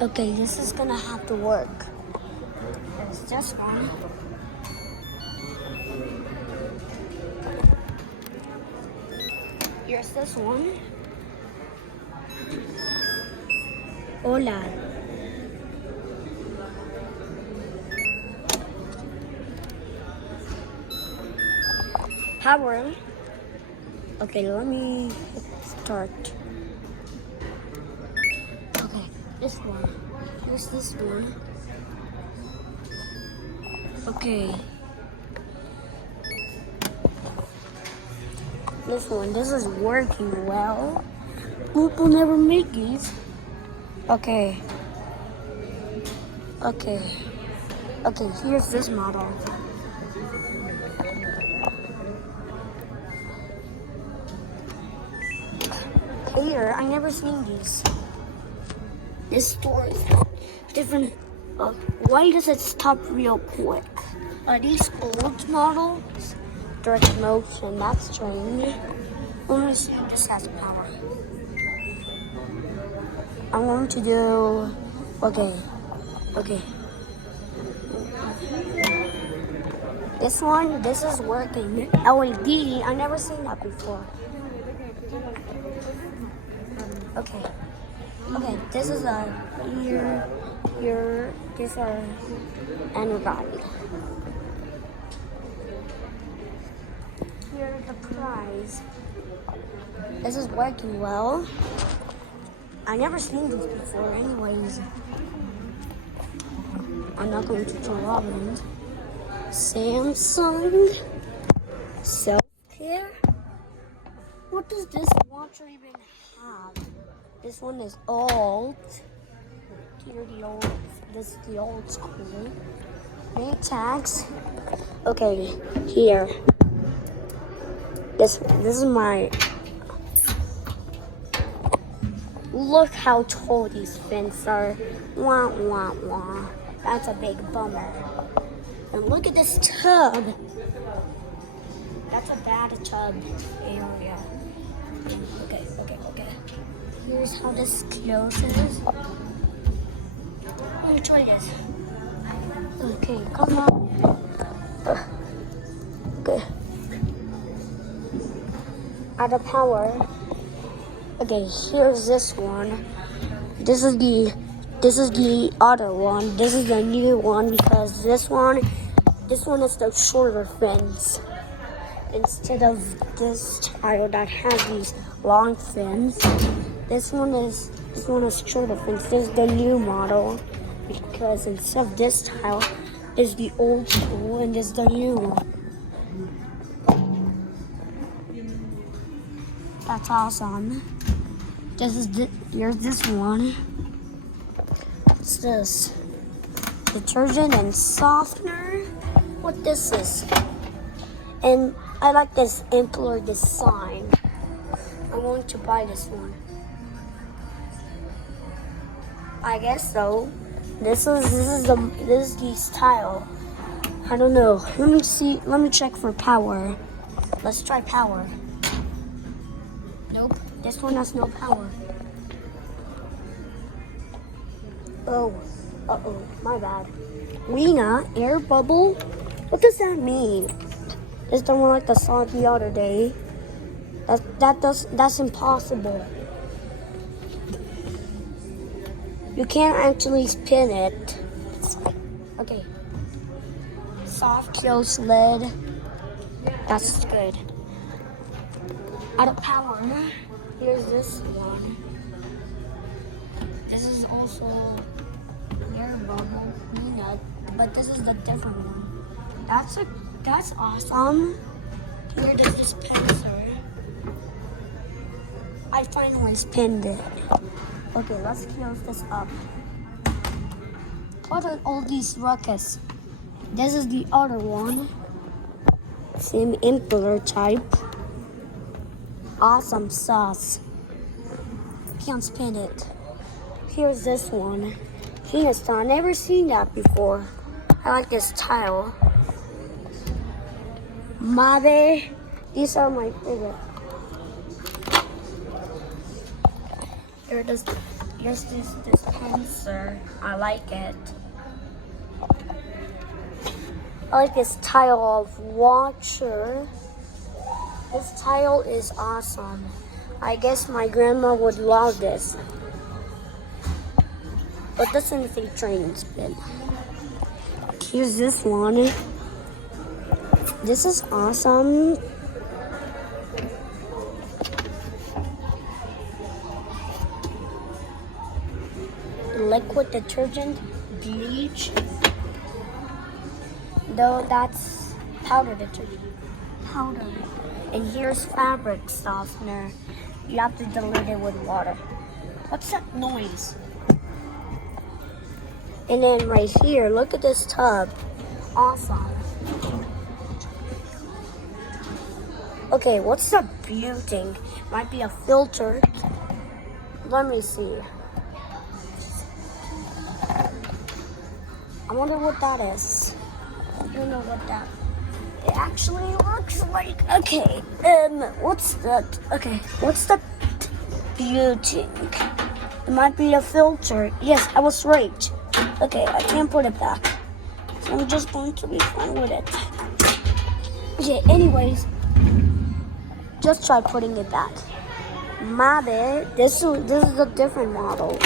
Okay, this is gonna have to work. There's this one. Here's this one. Hola. Power. Okay, let me start. Okay, this one. Here's this one. Okay. This one. This is working well. Liverpool never make these. Okay. Okay. Okay, here's this model. Here, I never seen these. This store is different. Why does it stop real quick? Are these old models? Direct motion, that's strange. Let me see if this has power. I'm going to do, okay. This one, this is working. LED, I never seen that before. Okay, this is a these are anybody. Here's the prize. This is working well. I never seen this before anyways. I'm not going to draw it. Samsung self-care. What does this watch even have? This one is old. Here this is the old school. Name tags. Okay, here. This is my. Look how tall these fins are. Wah wah wah. That's a big bummer. And look at this tub. That's a bad tub area. Okay. Here's how this closes. Let me try this. Okay, come on. Okay. Add the power. Okay, here's this one. This is the other one. This is the new one because this one is the shorter fins. Instead of this tire that has these long fins, this one is shorter fins. This is the new model because instead of this tile is the old school and this is the new one. That's awesome. Here's this one. What's this? Detergent and softener. What this is? And I like this simpler design. I'm going to buy this one. I guess so. This is the style. I don't know. Let me see. Let me check for power. Let's try power. Nope. This one has no power. Oh. Uh-oh. My bad. Lena, air bubble? What does that mean? It's the one like I saw the other day. That's impossible. You can't actually spin it. Okay. Soft close lid. That's good. Out of power. Here's this one. This is also air bubble peanut, but this is the different one. That's awesome. Here does this dispenser. I finally spinned it. Okay, let's close this up. What are all these ruckus? This is the other one. Same impeller type. Awesome sauce. Can't spin it. Here's this one. Penis, I've never seen that before. I like this tile. Mave. These are my favorite. Here it is. Here's this dispenser. I like it. I like this tile of water. This tile is awesome. I guess my grandma would love this. But this isn't a train spin. Here's this one. This is awesome. Liquid detergent, bleach. Though that's powder detergent. Powder. And here's fabric softener. You have to dilute it with water. What's that noise? And then right here, look at this tub. Awesome. Okay, what's the blue thing? Might be a filter. Let me see. I wonder what that is. I don't know what that. It actually looks like. Okay. What's that? Okay. What's the blue thing? It might be a filter. Yes, I was right. Okay, I can't put it back. So I'm just going to be fine with it. Okay, anyways, just try putting it back. My bad. This is a different model.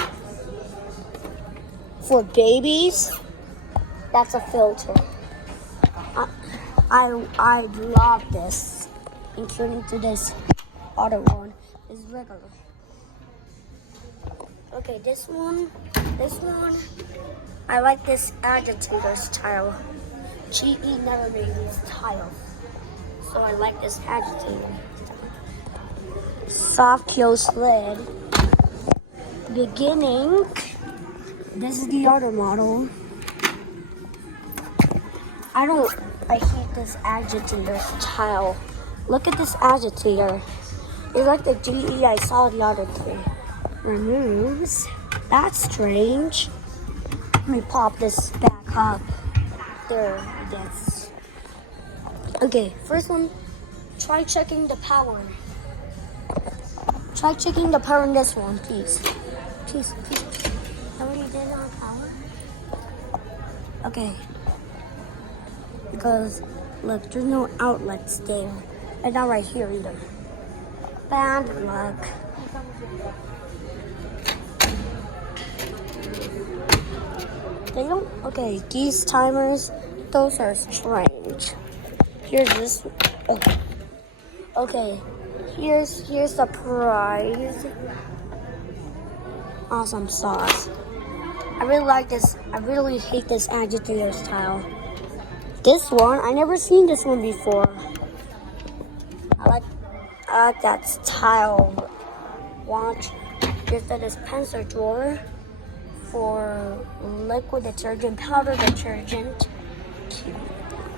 For babies, that's a filter. I love this, including to this other one is regular. Okay, this one, I like this agitator style. GE never made these tiles, so I like this agitator style. Soft close lid. Beginning. This is the other model. I hate this agitator style. Look at this agitator. It's like the GE I saw the other day. Removes. That's strange. Let me pop this back up. There it is. Okay, first one, try checking the power. Try checking the power in this one, please. Please. I already did it on power. Okay. Because, look, there's no outlets there. And not right here either. Bad luck. They don't, okay, these timers, those are strange. Here's this, okay, here's the prize. Awesome sauce. I really like this, I really hate this agitator style. This one, I never seen this one before. I like that style. Watch, here's the dispenser drawer for liquid detergent, powder detergent.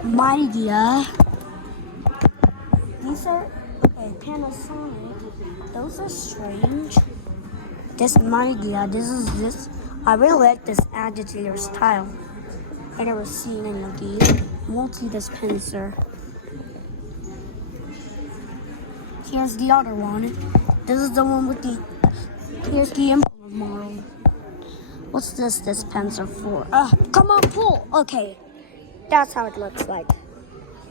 Mightia. These are, okay, Panasonic. Those are strange. This Mightia, this. I really like this agitator style. I never seen any of these. Multi-dispenser. Here's the other one. This is the one with the, here's the import model. What's this dispenser for? Come on, pull. Okay, that's how it looks like.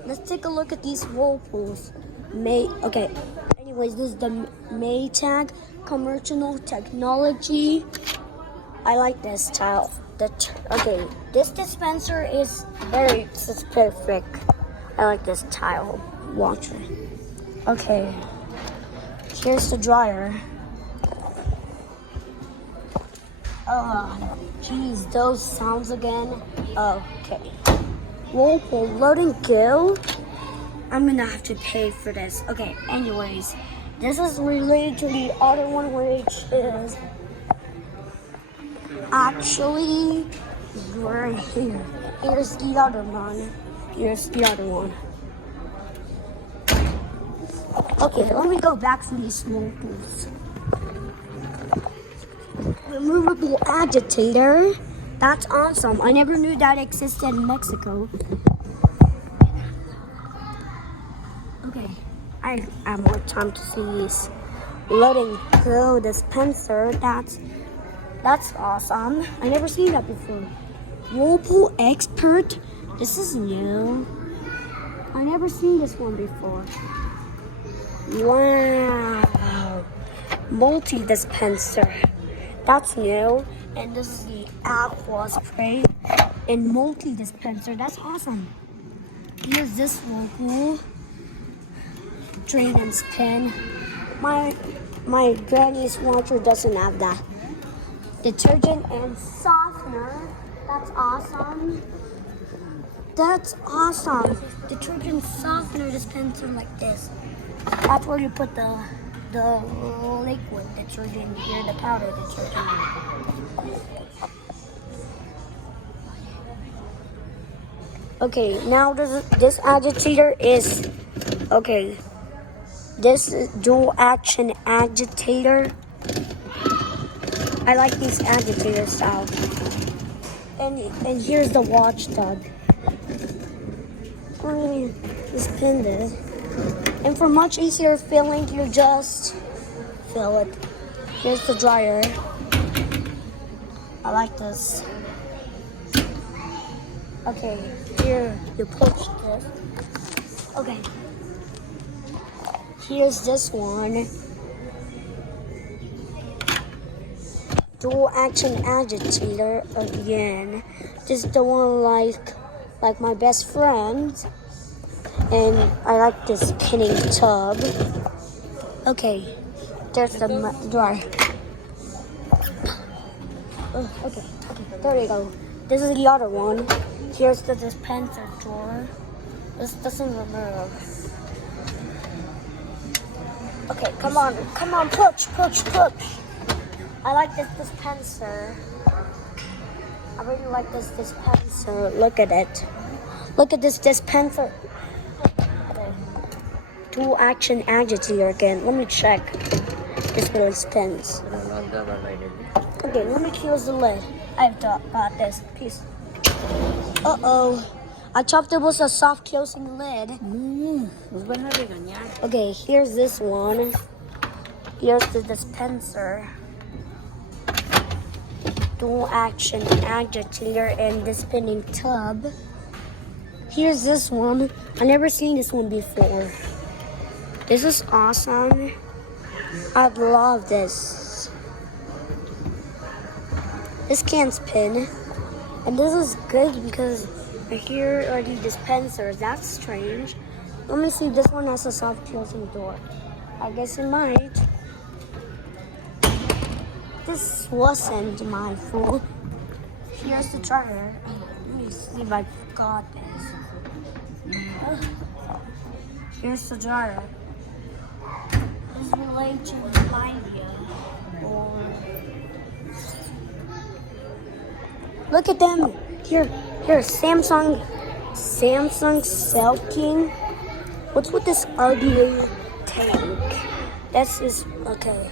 Let's take a look at these whirlpools. Okay, anyways, this is the Maytag Commercial Technology. I like this style. Okay, this dispenser is perfect. I like this tile. Watch it. Okay, here's the dryer. Geez, those sounds again. Okay. Whirlpool loading go. I'm gonna have to pay for this. Okay, anyways, this is related to the other one, which is actually right here. Here's the other one. Here's the other one. Okay, let me go back to these whirlpools. Removable agitator. That's awesome. I never knew that existed in Mexico. Okay, I have more time to see these. Letting go dispenser. That's That's awesome. I never seen that before. Whirlpool Expert. This is new. I never seen this one before. Wow. Multi-dispenser. That's new. And this is the aqua spray and multi-dispenser. That's awesome. Here's this Whirlpool drain and spin. My granny's washer doesn't have that. Detergent and softener. That's awesome. That's awesome. Detergent softener dispenser like this. That's where you put the liquid detergent here, the powder detergent. Okay, now this agitator is okay. This is dual action agitator. I like these agitator style. And here's the watchdog. Let me spin this. And for much easier filling, you just fill it. Here's the dryer. I like this. Okay, here you push this. Okay. Here's this one. Dual action agitator again. This is the one like my best friend. And I like this spinning tub. Okay, there's the dryer. Okay, there we go. This is the other one. Here's the dispenser drawer. This doesn't remove. Okay, come on, push. I like this dispenser. I really like this dispenser. Look at it. Look at this dispenser. Dual action agitator again. Let me check. This really spins. Okay, let me close the lid. I've got this piece. Uh-oh. I thought it was a soft closing lid. Okay, here's this one. Here's the dispenser. Dual action agitator and the spinning tub. Here's this one. I never seen this one before. This is awesome. I love this. This can spin. And this is good because here are the dispensers. That's strange. Let me see if this one has a soft closing door. I guess it might. This wasn't my fault. Here's the dryer. Let me see if I got this. Here's the dryer. This relates to India. Look at them. Here, Samsung Cell King. What's with this ugly tank? This is okay.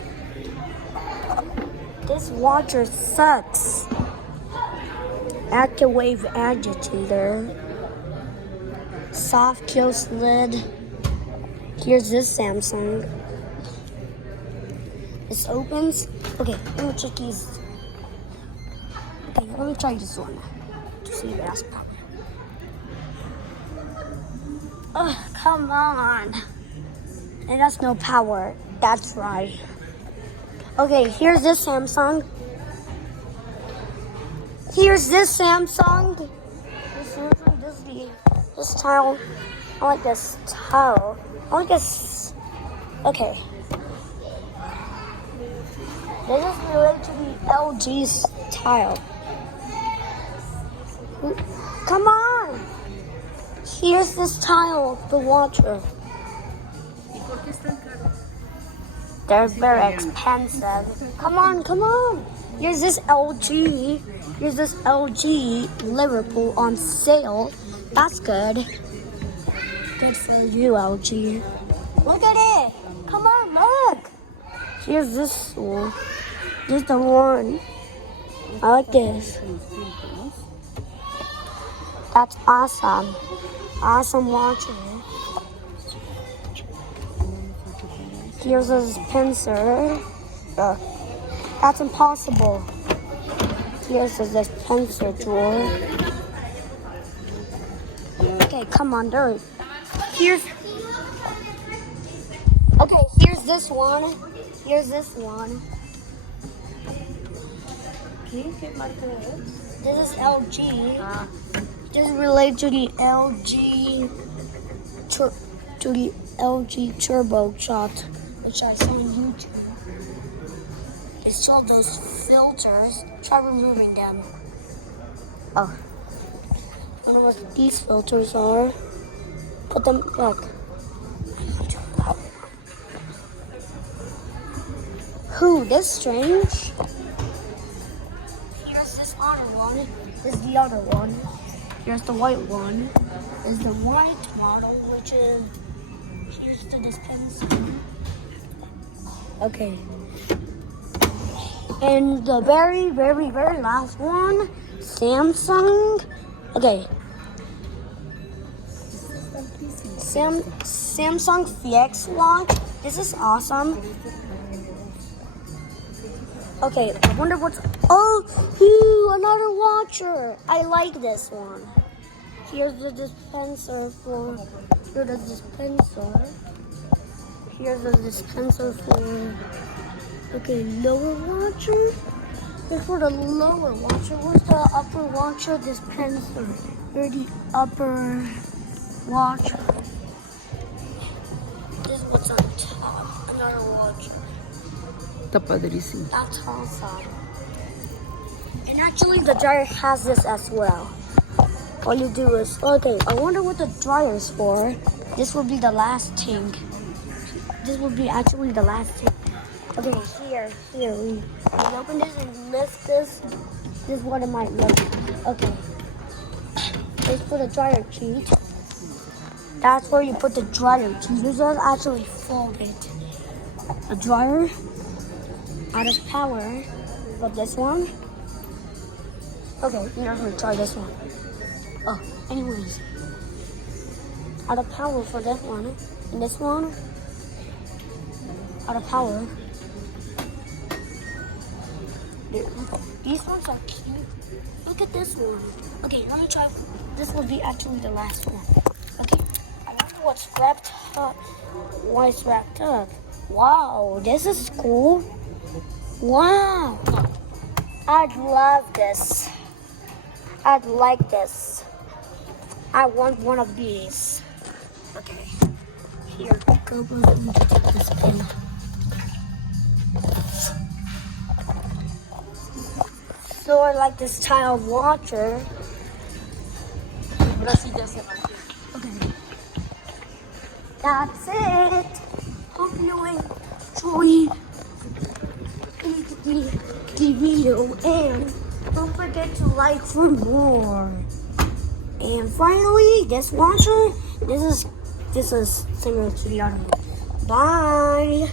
This watcher sucks. Active agitator. Soft close lid. Here's this Samsung. This opens. Okay, let me check these. Okay, let me try this one to see if it has power. Oh, come on. It has no power. That's right. Okay, here's this Samsung. This tile. I like this tile. I like this. Okay. This is related to the LG's tile. Come on! Here's this tile, the watcher. They're very expensive. Come on! Here's this LG. Liverpool on sale. That's good. Good for you, LG. Look at it! Come on, look! Here's this one. This is the one. I like this. That's awesome. Awesome watching. Here's a dispenser. That's impossible. here's the dispenser drawer. Okay, come on, there. Here's this one. Here's this one. Can you get my third? This is LG. This is related to the LG Turbo Shot, which I saw on YouTube. It saw those filters. Try removing them. Oh. I don't know what these filters are. Put them back. Who? This strange. Here's this other one. This is the other one. Here's the white one. This is the white model, which is here's the dispenser. Okay. And the very, very, very last one, Samsung. Okay. Samsung FX watch. This is awesome. Okay, I wonder what's. Oh, another watcher. I like this one. Here's the dispenser for. Here's the dispenser. Here's the dispenser for. Okay, lower watcher. Here's for the lower watcher. Where's the upper watcher dispenser? Here's the upper watcher. This is what's on top. Another watcher. Está padrísimo. That's awesome. And actually the dryer has this as well. All you do is, okay, I wonder what the dryer is for. This will be the last thing. This will be actually the last thing. Okay, here, we open this and lift this. This is what it might look like. Okay. Let's put a dryer sheet. That's where you put the dryer sheet. This is actually folded. A dryer. Out of power for this one. Okay, we're gonna try this one. Oh, anyways. Out of power for this one. And this one. Out of power. These ones are cute. Look at this one. Okay, let me try. This will be actually the last one. Okay, I wonder what's wrapped up. Why it's wrapped up. Wow, this is cool. Wow, I'd love this. I'd like this. I want one of these. Okay, here, go. Let me take this pen. So I like this tiled watcher. Okay, that's it. Hope you enjoyed the video, and don't forget to like for more. And finally, this watcher, this is similar to the other one. Bye.